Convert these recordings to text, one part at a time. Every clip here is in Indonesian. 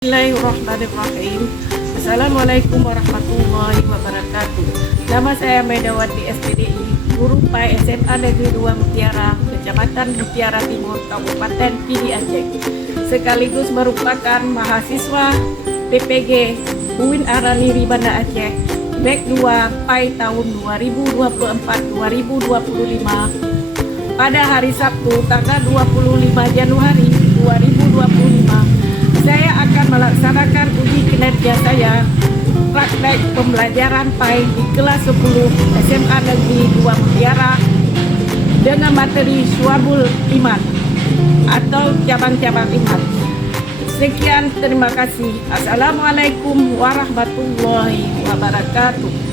Bismillahirrahmanirrahim. Assalamualaikum warahmatullahi wabarakatuh. Nama saya Medawati SPDI, guru PAI SMA Negeri 2 Mutiara, Kecamatan Mutiara Timur, Kabupaten Pidi Aceh. Sekaligus merupakan mahasiswa PPG UIN Arani Banda Aceh, BEK 2 PAI tahun 2024-2025. Pada hari Sabtu, tanggal 25 Januari 2025, saya akan melaksanakan uji kinerja saya praktek pembelajaran PAI di kelas 10 SMA Negeri 2 Mutiara dengan materi Syu'abul Iman atau cabang-cabang iman. Sekian, terima kasih. Assalamualaikum warahmatullahi wabarakatuh.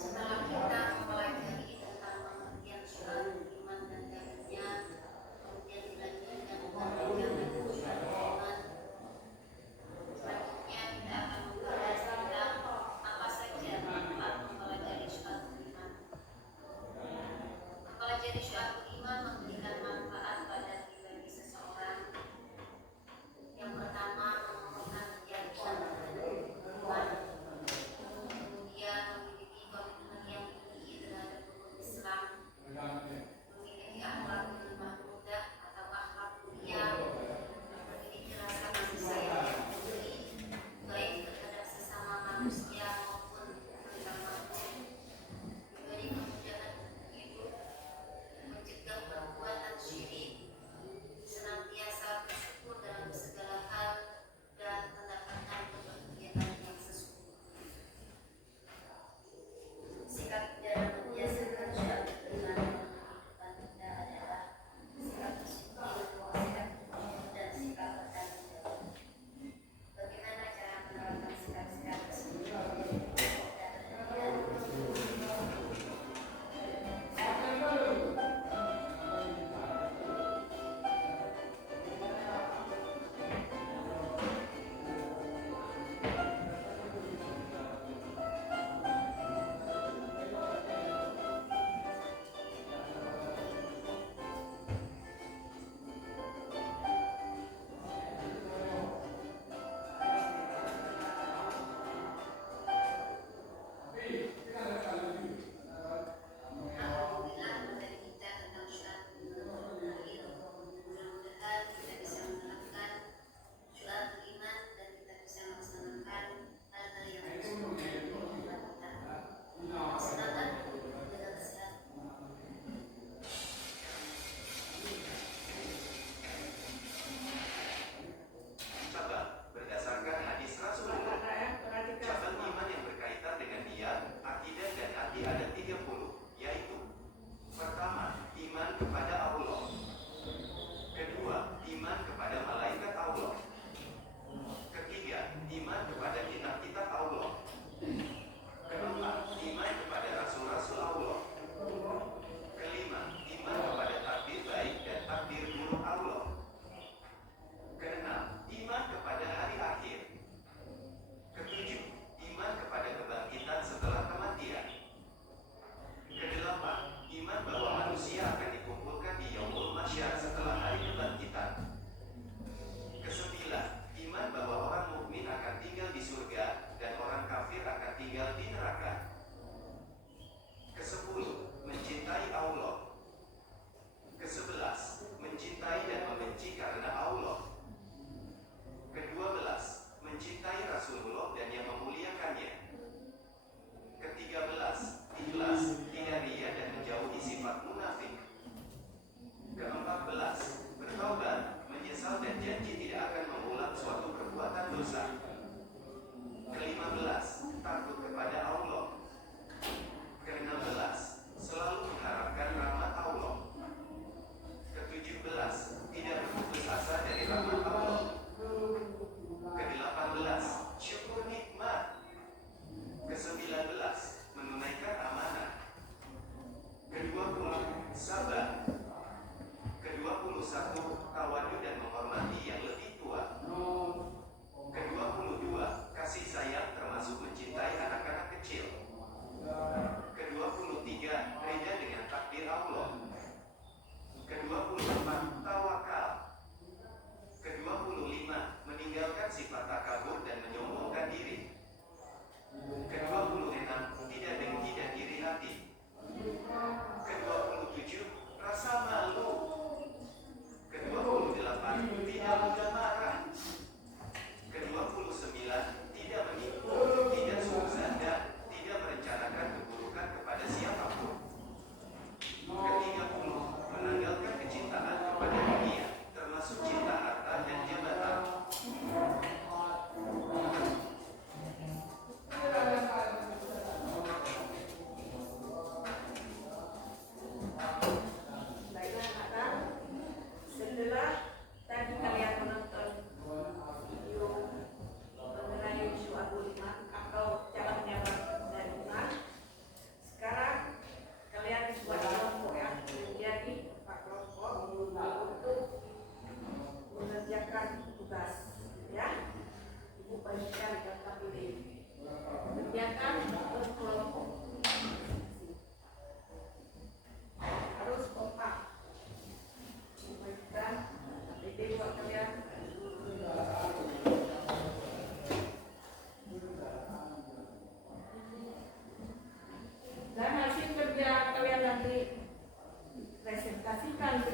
Setelah kita mempelajari tentang pengertian syiar iman dan dalilnya, kemudian dilanjutkan dengan pegangan syiar iman. Selanjutnya kita akan membahas tentang apa saja manfaat mempelajari syiar iman. Mempelajari syiar iman memberikan manfaat pada pribadi seseorang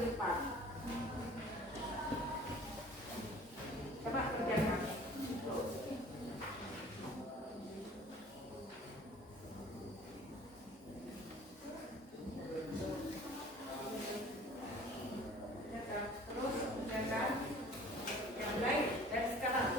depan. Coba kerjakan. Terus kerjakan yang lain dari sekarang.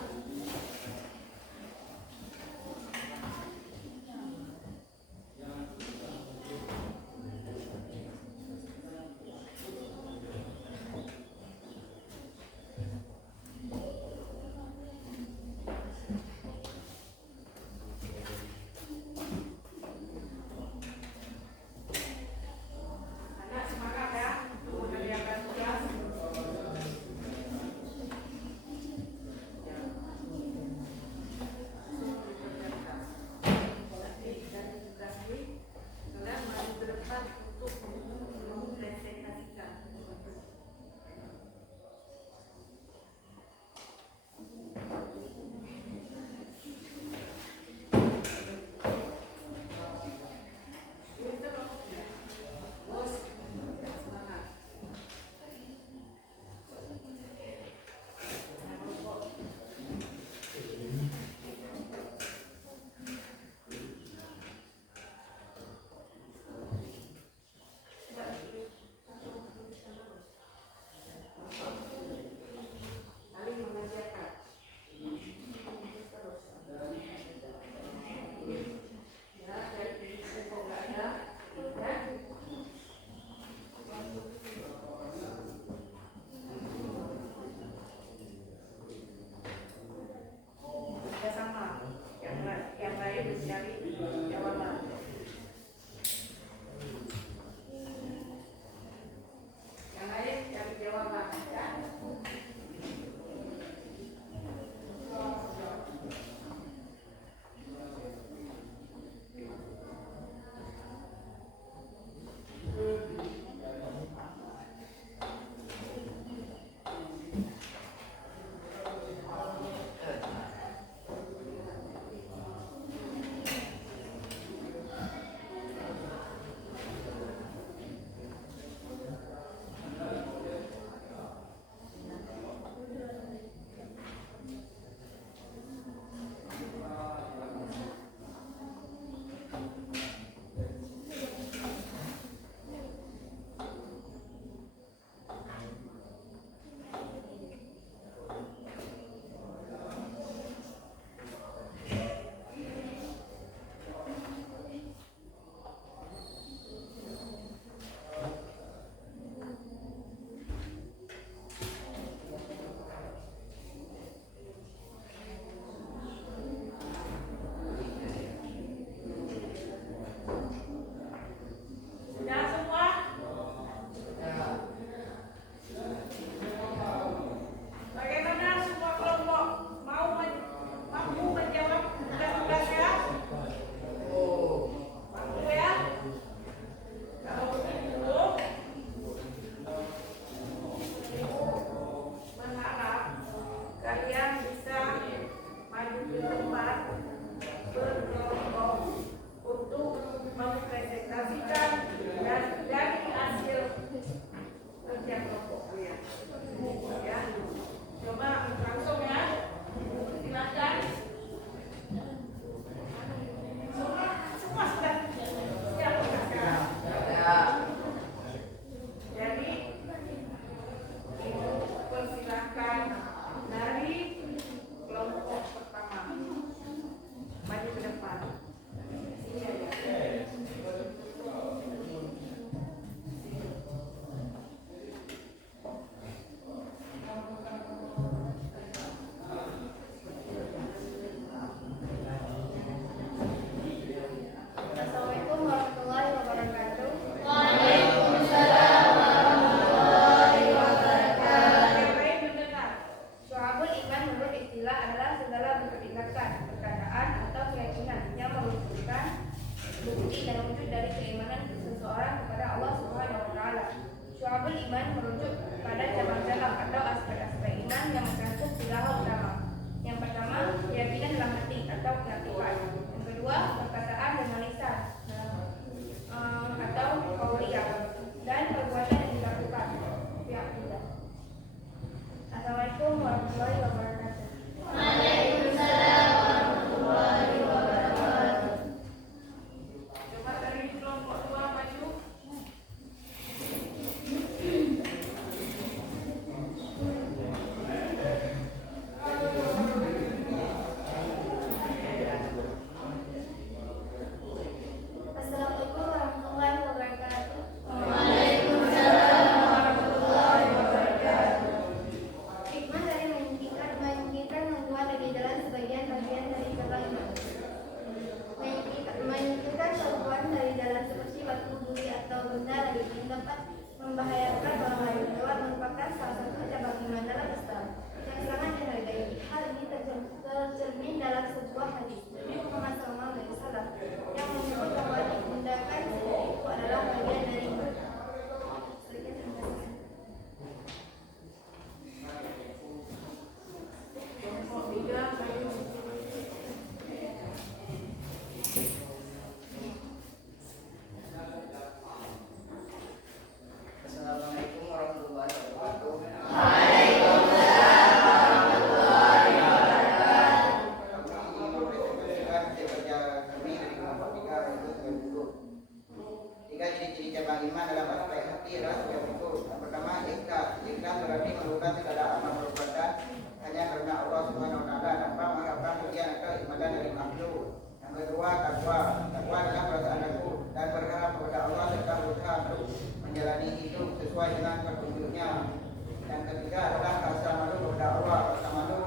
berani melakukan segala amal perbuatan hanya karena Allah Subhanahu wa taala tanpa mengharapkan pujian atau imbalan dari makhluk. Yang kedua, takwa. Takwa adalah perasaan aku dan berharap kepada Allah serta berusaha untuk menjalani hidup sesuai dengan petunjuknya. Yang ketiga adalah rasa malu kepada Allah. Rasa malu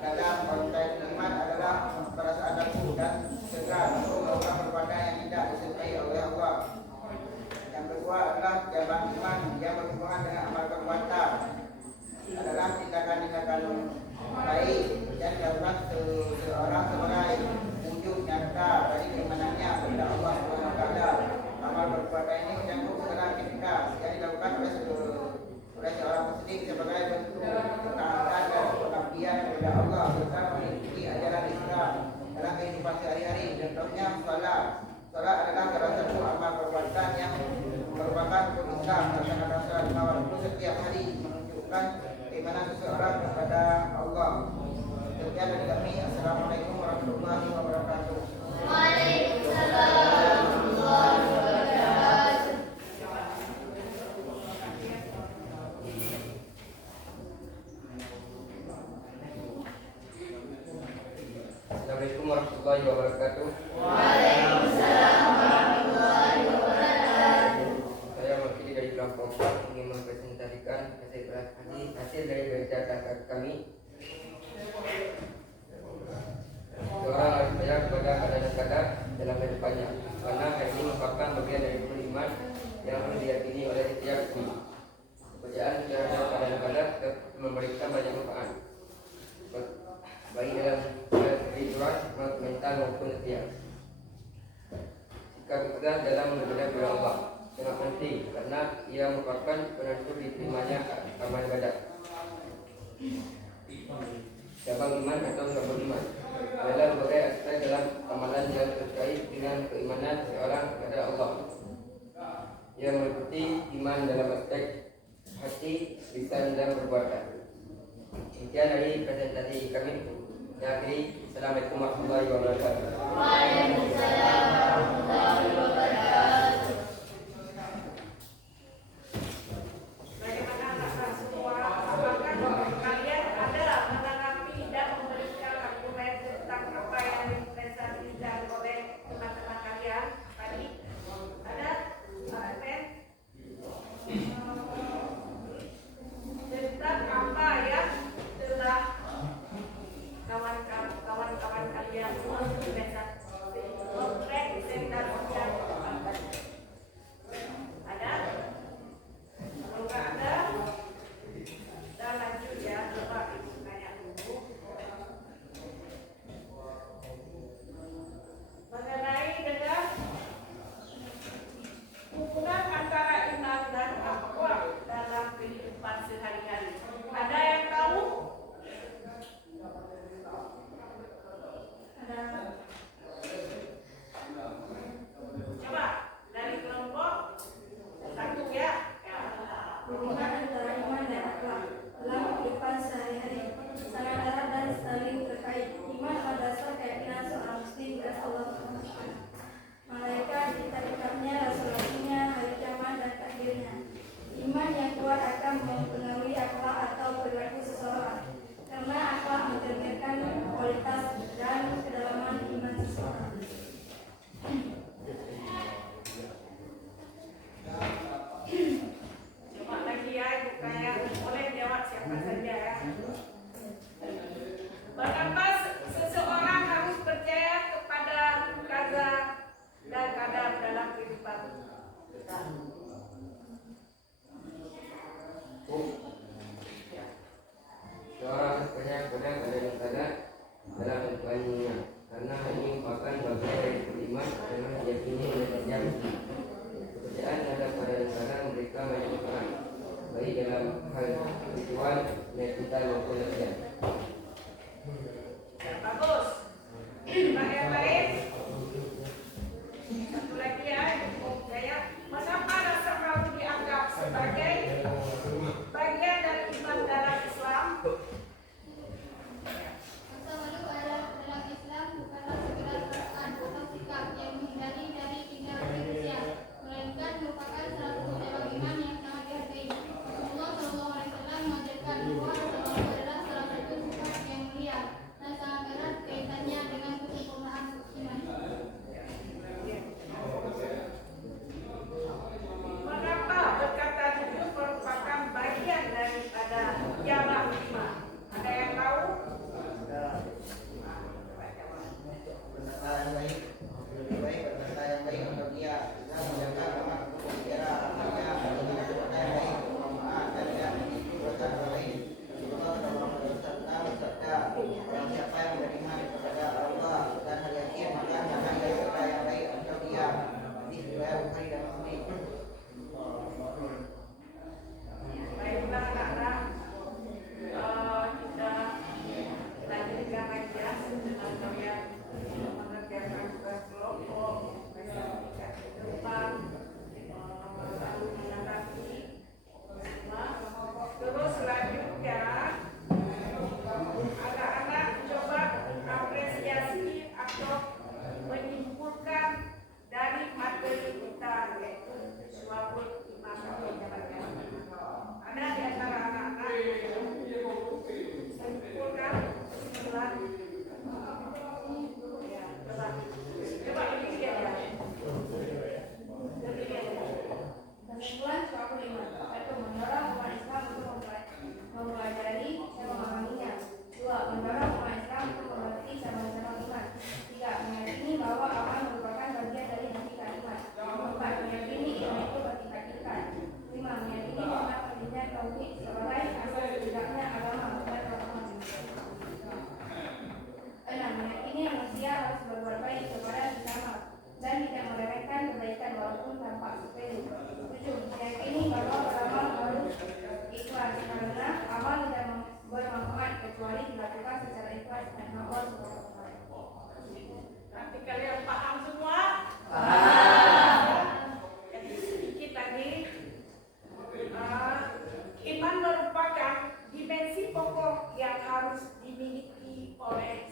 dalam konteks iman adalah perasaan aku dan segera untuk melakukan perbuatan yang tidak disukai oleh Allah. Yang kedua adalah cabang iman yang berhubungan dengan amal perbuatan adalah tindakan-tindakan baik dan dilakukan seorang sebagai wujud nyata dari keimanannya kepada Allah Subhanahu wa taala. Amal perbuatan ini mencakup segala aktivitas yang dilakukan oleh seorang muslim sebagai bentuk ketaatan dan pengabdian kepada Allah serta mengikuti ajaran Islam dalam kehidupan sehari-hari. Contohnya salat. Salat adalah salah satu amal perbuatan yang merupakan rukun Islam karena salat waktu setiap hari menunjukkan keimanan seseorang kepada Allah. Sekian dari kami. Assalamualaikum warahmatullahi wabarakatuh. Waalaikumsalam warahmatullahi wabarakatuh. Assalamualaikum warahmatullahi wabarakatuh. Waalaikumsalam warahmatullahi wabarakatuh. Saya mewakili dari kelompok 4 ingin mempresentasikan hasil dari belajar dasar kami. Seorang harus percaya kepada kadar dan kadar dalam kehidupannya, karena hal ini merupakan bagian dari beriman yang perlu diyakini oleh setiap muslim. Kepercayaan terhadap kadar dan kadar memberikan banyak manfaat, baik dalam spiritual, mental maupun sosial. Sikap tegas dalam beribadah kepada Allah sangat penting karena ia merupakan penentu diterimanya amal ibadah. Cabang iman atau cabang iman adalah berbagai aspek dalam amalan yang terkait dengan keimanan seorang kepada Allah. Ia meliputi iman dalam aspek hati, lisan dan perbuatan. Sekian dari presentasi kami. Assalamualaikum warahmatullahi wabarakatuh. Waalaikumsalam warahmatullahi wabarakatuh. Bagaimana anak semua? Apakah kalian ada menanggapi dan memberikan argumen tentang apa yang dipresentasikan oleh teman-teman kalian tadi? Ada argumen tentang apa yang telah kawan-kawan kalian presentasi ada? Kalau nggak ada, kita lanjut ya. Coba ibu tanya dulu mengenai dengan hubungan antara iman dan takwa dalam kehidupan sehari-hari. Ada yang tahu? Coba dari kelompok satu ya. Hubungan antara iman dan akhlak dalam kehidupan sehari-hari sangat erat dan saling terkait. Iman adalah dasar keyakinan seorang muslim kepada Allah SWT, malaikat, kitab-kitabnya, rasul-rasulnya, hari kiamat dan takdirnya. Iman yang kuat akan mempengaruhi akhlak atau perilaku seseorang, karena akhlak mencerminkan kualitas dan kedalaman iman seseorang. Coba lagi ya, bukannya boleh jawab siapa saja ya. Mengapa seseorang harus percaya kepada qada dan qadar dalam kehidupan kita? Seorang percaya kepada kadar dan kadar dalam kehidupannya, karena hal ini merupakan bagian dari beriman dengan diyakini oleh setiap muslim. Kepercayaan terhadap kadar dan kadar memberikan banyak manfaat, baik dalam hal spiritual, mental maupun sosial. Bagus. Pak yang lain? Satu lagi ya, saya. Mengapa rasa malu dianggap sebagai bagian dari iman dalam Islam? Rasa malu adalah dalam Islam bukanlah sekedar perasaan atau sikap yang menghindari dari tindakan manusia, melainkan merupakan salah satu cabang iman yang sangat dihargai. Rasulullah SAW sebagai asas tegaknya agama dan agama. 6. Meyakini manusia harus berbuat baik kepada sesama dan tidak meremehkan kebaikan walaupun tampak sepele. 7. Meyakini bahwa beramal harus ikhlas karena amal tidak bermanfaat kecuali dilakukan secara ikhlas dan Allah SWT. Nanti kalian paham semua? Jadi sedikit lagi. Iman merupakan dimensi pokok yang harus dimiliki oleh